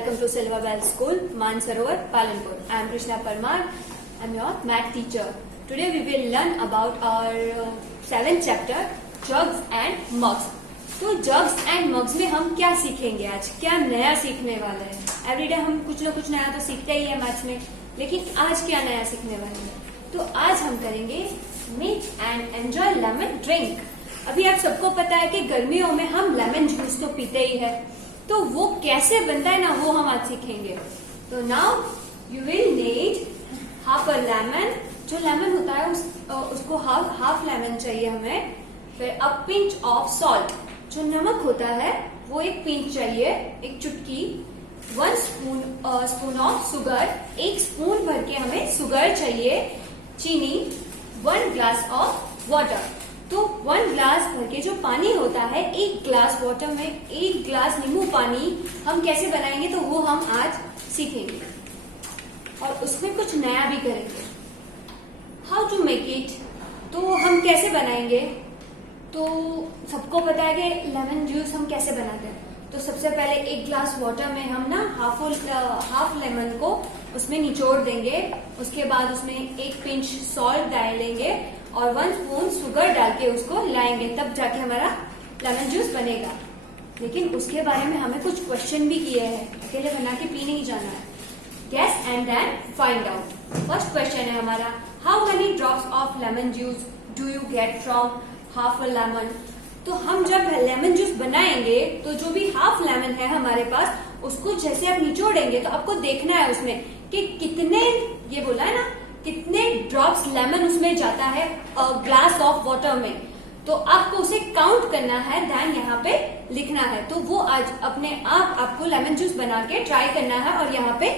Welcome to Silva Bell School, Mansarovar, Palanpur. I am Krishna Parmar. I am your math teacher. Today we will learn about our 7th chapter, jugs and mugs. तो jugs and mugs में हम क्या सीखेंगे आज, क्या नया सीखने वाले हैं। एवरीडे हम कुछ ना कुछ नया तो सीखते ही है मैथ्स में, लेकिन आज क्या नया सीखने वाले हैं। तो आज हम करेंगे make and enjoy lemon drink. अभी आप सबको पता है कि गर्मियों में हम लेमन जूस तो पीते ही है, तो वो कैसे बनता है ना, वो हम आज सीखेंगे। तो now you will need half a lemon. जो लेमन होता है उसको हाफ लेमन चाहिए हमें। फिर अ पिंच ऑफ सॉल्ट, जो नमक होता है वो एक पिंच चाहिए, एक चुटकी। 1 स्पून ऑफ शुगर, 1 स्पून भर के हमें शुगर चाहिए। चीनी, 1 ग्लास ऑफ वाटर। तो 1 ग्लास भर के जो पानी होता है, 1 ग्लास वाटर में 1 ग्लास नींबू पानी हम कैसे बनाएंगे तो वो हम आज सीखेंगे, और उसमें कुछ नया भी करेंगे। हाउ टू मेक इट, तो हम कैसे बनाएंगे। तो सबको पता है कि लेमन जूस हम कैसे बनाते हैं। तो सबसे पहले 1 ग्लास वाटर में हम ना हाफ लेमन को उसमें निचोड़ देंगे। उसके बाद उसमें 1 पिंच सॉल्ट डालेंगे और 1 स्पून शुगर डाल के उसको हिलाएंगे, तब जाके हमारा लेमन जूस बनेगा। लेकिन उसके बारे में हमें कुछ क्वेश्चन भी किए हैं, अकेले बना के पी नहीं जाना है। Guess and then find out. First question है हमारा, how many drops of lemon juice do you get from half a lemon. तो हम जब लेमन जूस बनाएंगे तो जो भी हाफ लेमन है हमारे पास, उसको जैसे आप निचोड़ेंगे तो आपको देखना है उसमें कि कितने, ये बोला है ना, कितने ड्रॉप्स लेमन उसमें जाता है ग्लास ऑफ वाटर में। तो आपको उसे काउंट करना है, देन यहाँ पे लिखना है। तो वो आज अपने आप आपको लेमन जूस बना के ट्राई करना है और यहाँ पे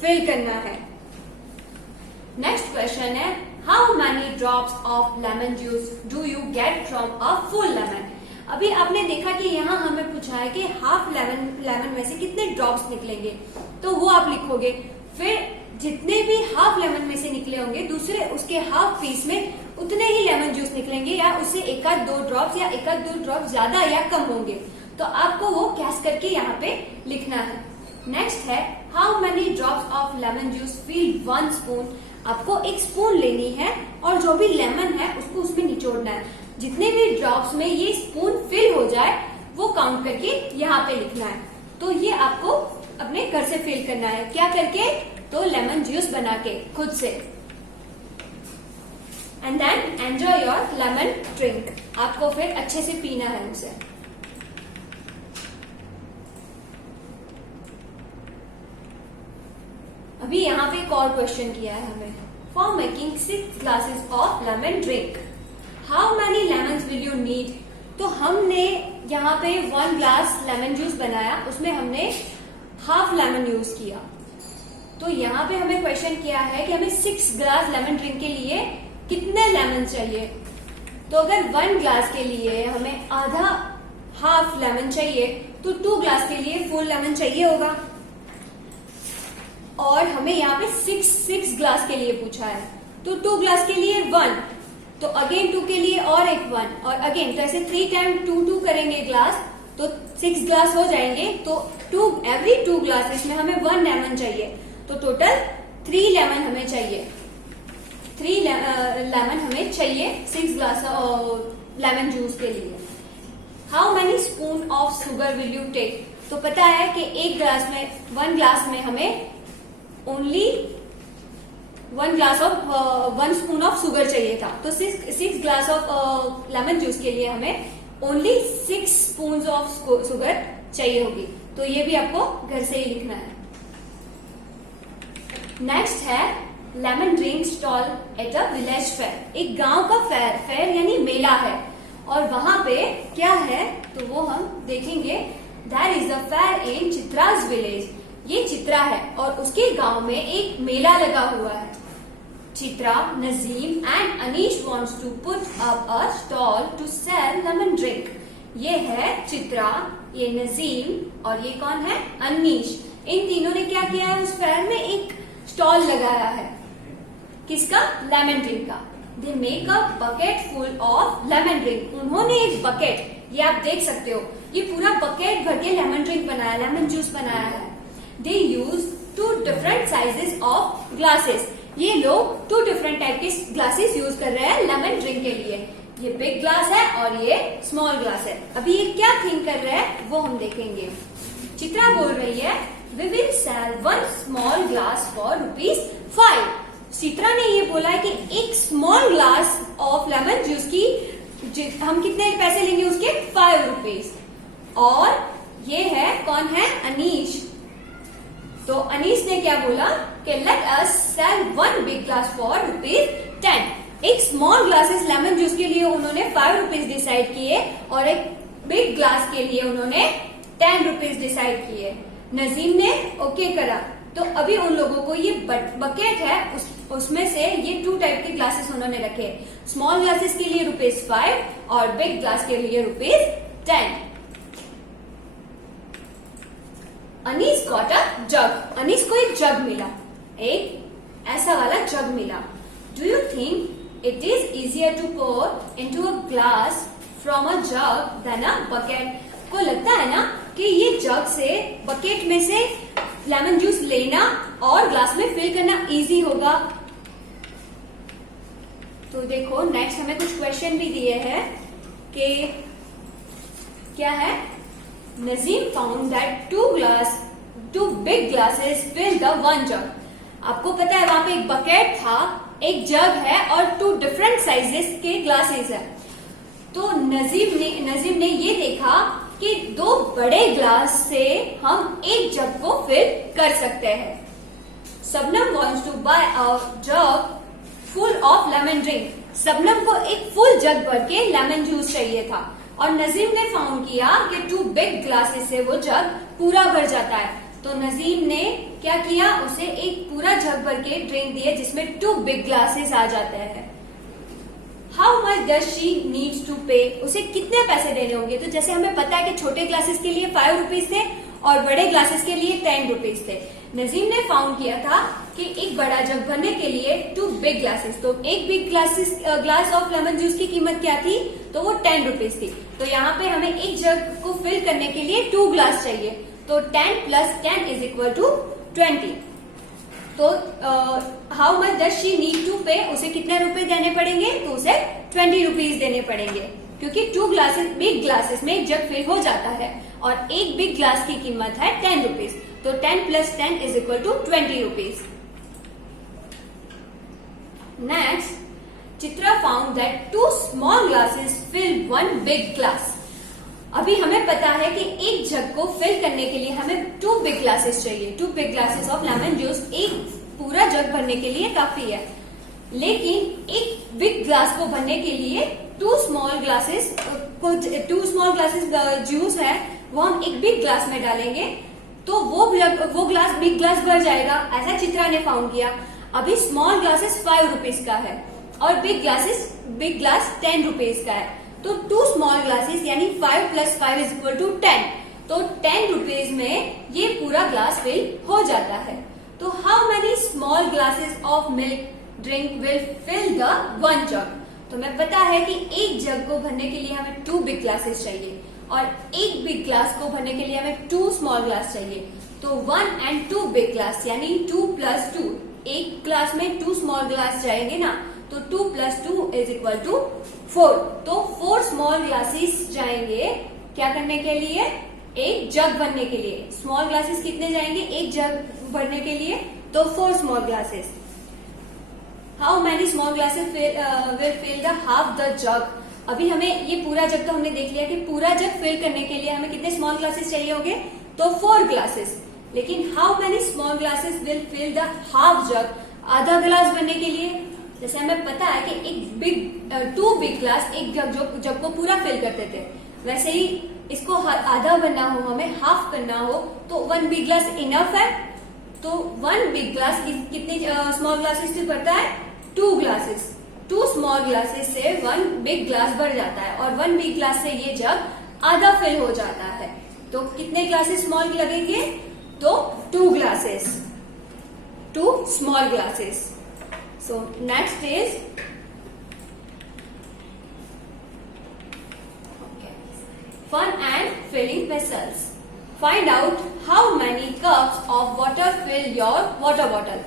फिल करना है। नेक्स्ट क्वेश्चन है, how many drops of lemon juice do you get from a full lemon. अभी आपने देखा कि यहाँ हमें पूछा है कि हाफ लेमन में से कितने ड्रॉप्स निकलेंगे, तो वो आप लिखोगे। फिर जितने भी हाफ लेमन में से निकले होंगे, दूसरे उसके हाफ पीस में उतने ही लेमन जूस निकलेंगे, या उससे 1-2 ड्रॉप्स या 1-2 ड्रॉप ज्यादा या कम होंगे। तो आपको वो कैस करके यहाँ पे लिखना है। नेक्स्ट है, how many drops of lemon juice fill 1 spoon. आपको 1 स्पून लेनी है और जो भी लेमन है उसको उसमें निचोड़ना है। जितने भी ड्रॉप्स में ये स्पून फिल हो जाए वो काउंट करके यहाँ पे लिखना है। तो ये आपको अपने घर से फिल करना है, क्या करके, तो लेमन जूस बना के खुद से। And then enjoy your lemon drink. आपको फिर अच्छे से पीना है उसे। अभी यहाँ पे एक और क्वेश्चन किया है हमें, for making 6 glasses of lemon drink how many lemons will you need. तो हमने यहाँ पे 1 ग्लास लेमन जूस बनाया, उसमें हमने हाफ लेमन यूज किया। तो यहाँ पे हमें क्वेश्चन किया है कि हमें 6 ग्लास लेमन ड्रिंक के लिए कितने लेमन चाहिए। तो अगर 1 ग्लास के लिए हमें आधा हाफ लेमन चाहिए, तो 2 ग्लास के लिए फुल लेमन चाहिए होगा। और हमें यहाँ पे 6 ग्लास के लिए पूछा है, तो 2 ग्लास के लिए 1, तो अगेन 2 के लिए और एक 1, और अगेन तो ऐसे 3 टाइम 2 करेंगे ग्लास, तो 6 ग्लास हो जाएंगे। तो एवरी 2 ग्लासेस में हमें 1 लेमन चाहिए, तो टोटल 3 लेमन हमें चाहिए। 3 लेमन हमें चाहिए 6 ग्लास लेमन जूस के लिए। How many spoon of sugar will you take. तो पता है कि 1 ग्लास में हमें ओनली 1 स्पून ऑफ शुगर चाहिए था। तो 6 ग्लास ऑफ लेमन जूस के लिए हमें ओनली 6 स्पून ऑफ शुगर चाहिए होगी। तो ये भी आपको घर से ही लिखना है। नेक्स्ट है, lemon drink stall at a village fair. एक गांव का फेयर यानी मेला है, और वहां पे क्या है तो वो हम देखेंगे। There is a fair in Chitra's village. ये चित्रा है और उसके गांव में एक मेला लगा हुआ है। Chitra, Najeem and Anish wants to put up a stall to sell lemon drink. ये है चित्रा, ये नजीम और ये कौन है, अनीश। इन तीनों ने क्या किया है, उस फेयर में एक स्टॉल लगाया है। किसका, लेमन ड्रिंक का। They make a bucket full of lemon drink. उन्होंने एक बकेट, ये आप देख सकते हो, ये पूरा बकेट भर के लेमन ड्रिंक बनाया, लेमन जूस बनाया है। They use 2 different sizes of glasses. ये लोग 2 डिफरेंट टाइप के ग्लासेस यूज कर रहे हैं लेमन ड्रिंक के लिए। ये बिग ग्लास है और ये स्मॉल ग्लास है। अभी ये क्या थिंक कर रहे हैं वो हम देखेंगे। चित्रा बोल रही है we will sell 1 small glass for ₹5। Chitra ने ये बोला है कि एक small glass of lemon juice की हम कितने पैसे लेंगे उसके ₹5। और ये है कौन है, अनीश। तो अनीश ने क्या बोला कि let us sell 1 big glass for ₹10। एक स्मॉल ग्लासेस लेमन जूस के लिए उन्होंने ₹5 डिसाइड किए और एक बिग ग्लास के लिए उन्होंने ₹10 डिसाइड किए। नजीम ने ओके करा। तो अभी उन लोगों को ये बकेट है उसमें से ये 2 टाइप के ग्लासेस उन्होंने रखे। स्मॉल ग्लासेस के लिए ₹5 और बिग ग्लास के लिए ₹10। Anees got a jug. Anees को एक जग मिला, एक ऐसा वाला जग मिला। Do you think it is easier to pour into a glass from a jug then a bucket? को लगता है ना कि ये जग से, बकेट में से लेमन जूस लेना और ग्लास में फिल करना इजी होगा। तो देखो नेक्स्ट हमें कुछ क्वेश्चन भी दिए हैं कि क्या है, Najeem found that 2 big glasses fill the 1 jug. आपको पता है वहां पे एक बकेट था, एक जग है और 2 डिफरेंट साइजेस के ग्लासेस है। तो नजीम ने ये देखा कि 2 बड़े ग्लास से हम एक जग को फिल कर सकते हैं। Shabnam wants to buy a jug full of lemon drink. Shabnam को एक फुल जग भर के लेमन जूस चाहिए था और नजीम ने फाउंड किया कि 2 बिग ग्लासेस से वो जग पूरा भर जाता है। तो नजीम ने क्या किया, उसे एक पूरा जग भर के ड्रिंक दिए जिसमें 2 बिग ग्लासेस आ जाते हैं। How much does she needs to pay? उसे कितने पैसे देने होंगे? तो जैसे हमें पता है कि छोटे ग्लासेस के लिए ₹5 थे और बड़े ग्लासेस के लिए ₹10 थे। नजीम ने फाउंड किया था कि एक बड़ा जग भरने के लिए 2 बिग ग्लासेस, तो एक big glass of lemon juice की कीमत क्या थी, तो वो ₹10 थी। तो यहाँ पे हमें एक जग को फिल करने के लिए 2 ग्लास चाहिए। तो 10 + 10 = 20। तो how much does she need to pay? उसे कितने रुपए देने पड़ेंगे? तो उसे ₹20 देने पड़ेंगे क्योंकि 2 बिग ग्लासेस में एक जग फिल हो जाता है और एक बिग ग्लास की कीमत है ₹10। तो 10 + 10 = 20 rupees. Next, Chitra found that 2 small glasses fill 1 big glass. अभी हमें पता है कि एक जग को फिल करने के लिए हमें 2 बिग ग्लासेस चाहिए। 2 big glasses of lemon juice एक पूरा जग भरने के लिए काफी है, लेकिन एक बिग ग्लास को भरने के लिए 2 स्मॉल ग्लासेस जूस है वो हम एक बिग ग्लास में डालेंगे तो वो ग्लास बिग ग्लास भर जाएगा। ऐसा चित्रा ने फाउंड किया। अभी स्मॉल ग्लासेस ₹5 का है और बिग ग्लास ₹10 का है। तो 2 स्मॉल ग्लासेस यानी 5 + 5 = 10। तो ₹10 में ये पूरा ग्लास फिल हो जाता है। तो how many small glasses of milk drink will fill the 1 jug? तो हमें पता है कि एक जग को भरने के लिए हमें 2 बिग ग्लासेस चाहिए और एक बिग ग्लास को भरने के लिए हमें 2 स्मॉल ग्लास चाहिए। तो 1 and 2 बिग ग्लास यानी 2 + 2। एक ग्लास में 2 स्मॉल ग्लास जाएंगे ना, तो 2 + 2 = 4। तो 4 स्मॉल ग्लासेस जाएंगे क्या करने के लिए? एक जग भरने के लिए। स्मॉल ग्लासेस कितने जाएंगे एक जग भरने के लिए? तो 4 small glasses. How many small glasses will fill the half the jug? अभी हमें ये पूरा जग तो हमने देख लिया कि पूरा जग फिल करने के लिए हमें कितने स्मॉल ग्लासेस चाहिए होंगे? तो 4 ग्लासेस। लेकिन how many small glasses will fill the half jug? आधा ग्लास भरने के लिए जैसे हमें पता है कि एक 2 बिग ग्लास एक जग को पूरा फिल करते थे, वैसे ही इसको आधा बनना हो, हमें हाफ करना हो तो 1 बिग ग्लास इनफ है। तो 1 बिग ग्लास कितने स्मॉल ग्लासेस से भरता है? 2 ग्लासेस। 2 स्मॉल ग्लासेस से 1 बिग ग्लास भर जाता है और 1 बिग ग्लास से ये जग आधा फिल हो जाता है। तो कितने ग्लासेस स्मॉल लगेंगे? तो 2 glasses, 2 small glasses. So next is fun and filling vessels. Find out how many cups of water fill your water bottle.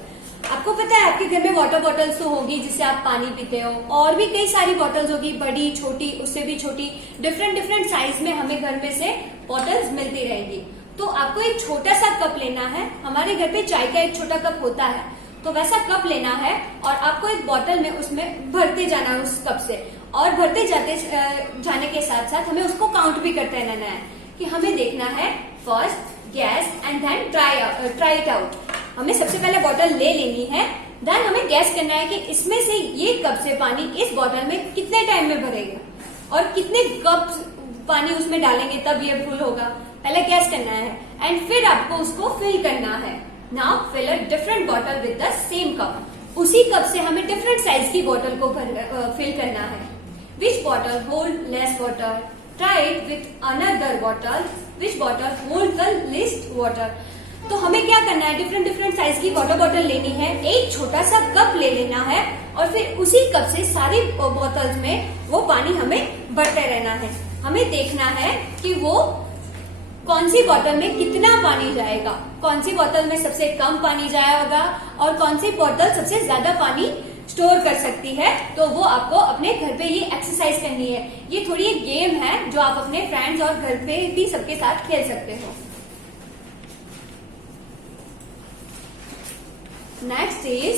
आपको पता है आपके घर में वाटर बॉटल्स तो होगी जिससे आप पानी पीते हो, और भी कई सारी बॉटल्स होगी, बड़ी छोटी उससे भी छोटी, डिफरेंट डिफरेंट साइज में हमें घर में से बॉटल्स मिलती रहेंगी। तो आपको एक छोटा सा कप लेना है, हमारे घर पे चाय का एक छोटा कप होता है, तो वैसा कप लेना है और आपको एक बॉटल में उसमें भरते जाना है उस कप से, और भरते जाने के साथ साथ हमें उसको काउंट भी करते रहना है कि हमें देखना है first guess and then try it out. हमें सबसे पहले बॉटल ले लेनी है, देन हमें गैस करना है कि इसमें से ये कप से पानी इस बॉटल में कितने टाइम में भरेगा और कितने कप पानी उसमें डालेंगे तब ये फुल होगा। पहले गैस करना है एंड फिर आपको उसको फिल करना है। Now fill a different bottle with the same cup. उसी कप से हमें डिफरेंट साइज की बॉटल को फिल करना है। Which bottle hold less water, try it with another bottle, which bottle hold the least water. तो हमें क्या करना है, डिफरेंट डिफरेंट साइज की वाटर बॉटल लेनी है, एक छोटा सा कप ले लेना है और फिर उसी कप से सारी बोतल्स में वो पानी हमें भरते रहना है। हमें देखना है कि वो कौन सी बोतल में कितना पानी जाएगा, कौन सी बोतल में सबसे कम पानी जाएगा और कौन सी बोतल सबसे ज्यादा पानी स्टोर कर सकती है। तो वो आपको अपने घर पे ये एक्सरसाइज करनी है। ये थोड़ी एक गेम है जो आप अपने फ्रेंड्स और घर पे भी सबके साथ खेल सकते हो। Next is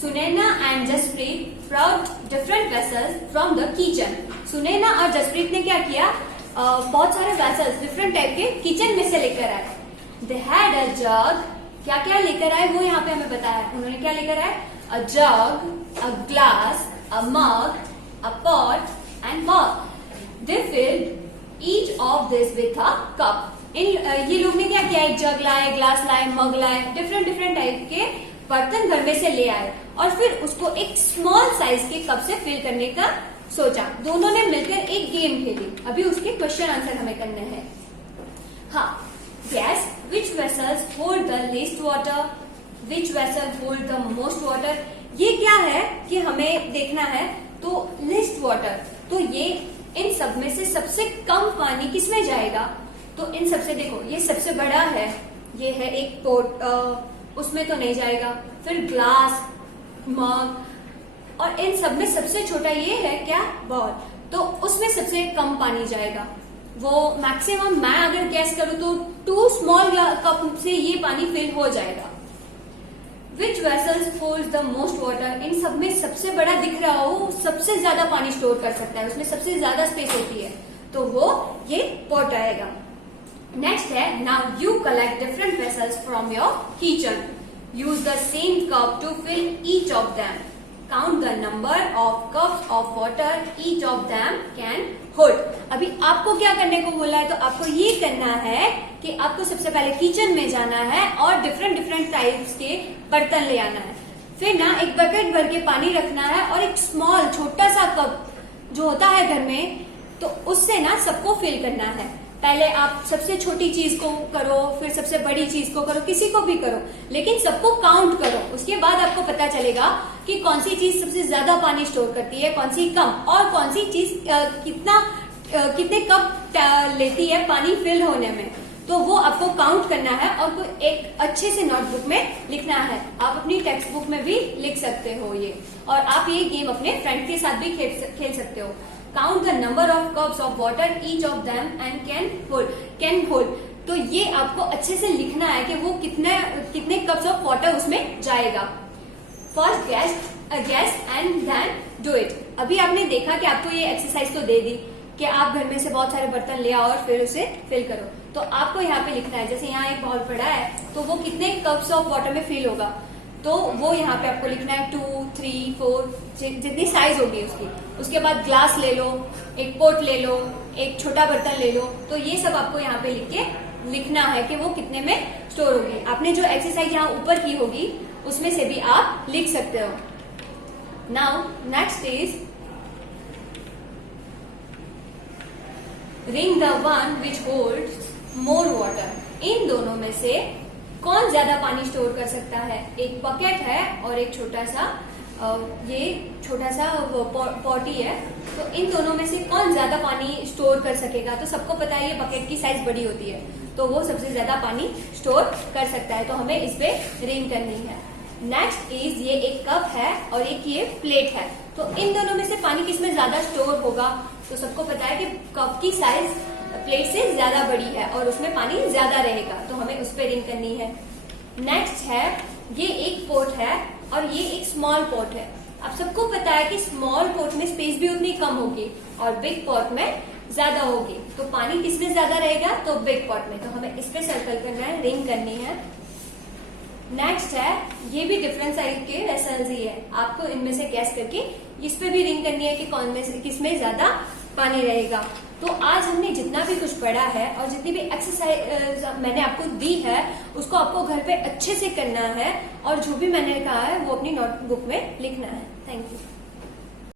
Sunaina and Jaspreet brought different vessels from the kitchen. Sunaina और जसप्रीत ने क्या किया, बहुत सारे वेसल्स डिफरेंट टाइप के किचन में से लेकर आए। दे हैड अ जग, क्या क्या लेकर आए वो यहाँ पे हमें बताया। उन्होंने क्या लेकर आए, a jug, a glass, a mug, a pot and mug. They filled each of this with a cup. ये लोग ने क्या किया, एक जग लाए, ग्लास लाए, मग लाए, डिफरेंट डिफरेंट टाइप के बर्तन घर में से ले आए और फिर उसको एक स्मॉल साइज के कप से फिल करने का सोचा। दोनों ने मिलकर एक गेम खेली। अभी उसके क्वेश्चन आंसर हमें करने हैं। हाँ, gas which vessels hold the least water, which vessel hold the most water. ये क्या है कि हमें देखना है, तो लीस्ट वाटर, तो ये इन सब में से सबसे कम पानी किसमें जाएगा। तो इन सबसे देखो, ये सबसे बड़ा है, ये है एक पोट, उसमें तो नहीं जाएगा। फिर ग्लास, मग, और इन सब में सबसे छोटा ये है क्या, बॉल, तो उसमें सबसे कम पानी जाएगा। वो मैक्सिमम मैं अगर गैस करूं तो 2 स्मॉल कप से ये पानी फिल हो जाएगा। Which vessels hold the most water, इन सब में सबसे बड़ा दिख रहा हो, सबसे ज्यादा पानी स्टोर कर सकता है, उसमें सबसे ज्यादा स्पेस होती है, तो वो ये पॉट आएगा। नेक्स्ट है, now you collect different vessels from your kitchen, use the same cup to fill each of them, count the number of cups of water each of them can hold. अभी आपको क्या करने को बोला है, तो आपको ये करना है कि आपको सबसे पहले किचन में जाना है और डिफरेंट डिफरेंट टाइप्स के बर्तन ले आना है। फिर ना एक बकेट भर के पानी रखना है और एक स्मॉल छोटा सा कप जो होता है घर में, तो उससे ना सबको फिल करना है। पहले आप सबसे छोटी चीज को करो, फिर सबसे बड़ी चीज को करो, किसी को भी करो, लेकिन सबको काउंट करो। उसके बाद आपको पता चलेगा कि कौन सी चीज सबसे ज्यादा पानी स्टोर करती है, कौन सी कम, और कौन सी चीज कितने कप लेती है पानी फिल होने में। तो वो आपको काउंट करना है और एक अच्छे से नोटबुक में लिखना है। आप अपनी टेक्स्ट बुक में भी लिख सकते हो ये, और आप ये गेम अपने फ्रेंड के साथ भी खेल सकते हो। Count the number of cups of water each of them and can hold. तो ये आपको अच्छे से लिखना है कि वो कितने कप्स ऑफ वाटर उसमें जाएगा। First guess and then do it. अभी आपने देखा कि आपको ये एक्सरसाइज तो दे दी कि आप घर में से बहुत सारे बर्तन ले आओ और फिर उसे फिल करो। तो आपको यहाँ पे लिखना है, जैसे यहाँ एक बॉल पड़ा है तो वो कितने कप्स ऑफ वाटर में फिल होगा, तो वो यहाँ पे आपको लिखना है 2, 3, 4 जितनी साइज होगी उसकी। उसके बाद ग्लास ले लो, एक पोट ले लो, एक छोटा बर्तन ले लो। तो ये सब आपको यहाँ पे लिख के लिखना है कि वो कितने में स्टोर होगी। आपने जो एक्सरसाइज यहाँ ऊपर की होगी उसमें से भी आप लिख सकते हो। Now next is ring the one which holds more water. इन दोनों में से कौन ज्यादा पानी स्टोर कर सकता है? एक बकेट है और एक छोटा सा पॉटी है। तो इन दोनों में से कौन ज्यादा पानी स्टोर कर सकेगा? तो सबको पता है ये बकेट की साइज बड़ी होती है, तो वो सबसे ज्यादा पानी स्टोर कर सकता है। तो हमें इस पे रिंग करनी है। नेक्स्ट इज ये एक कप है और एक ये प्लेट है। तो इन दोनों में से पानी किसमें ज्यादा स्टोर होगा? तो सबको पता है कि कप की साइज प्लेट से ज्यादा बड़ी है और उसमें पानी ज्यादा रहेगा, तो हमें उस पर रिंग करनी है। नेक्स्ट है ये एक पॉट है और ये एक स्मॉल पॉट है। अब सबको पता है कि स्मॉल पॉट में स्पेस भी उतनी कम होगी और बिग पॉट में ज्यादा होगी। तो पानी किसमें ज्यादा रहेगा? तो बिग पॉट में। तो हमें इस पे सर्कल करना है, रिंग करनी है। नेक्स्ट है ये भी डिफरेंट साइज के वेसल्स ही है। आपको इनमें से गैस करके इस पे भी रिंग करनी है कि कौन में से किसमें ज्यादा पानी रहेगा। तो आज हमने जितना भी कुछ पढ़ा है और जितनी भी एक्सरसाइज मैंने आपको दी है उसको आपको घर पे अच्छे से करना है और जो भी मैंने कहा है वो अपनी नोटबुक में लिखना है। Thank you.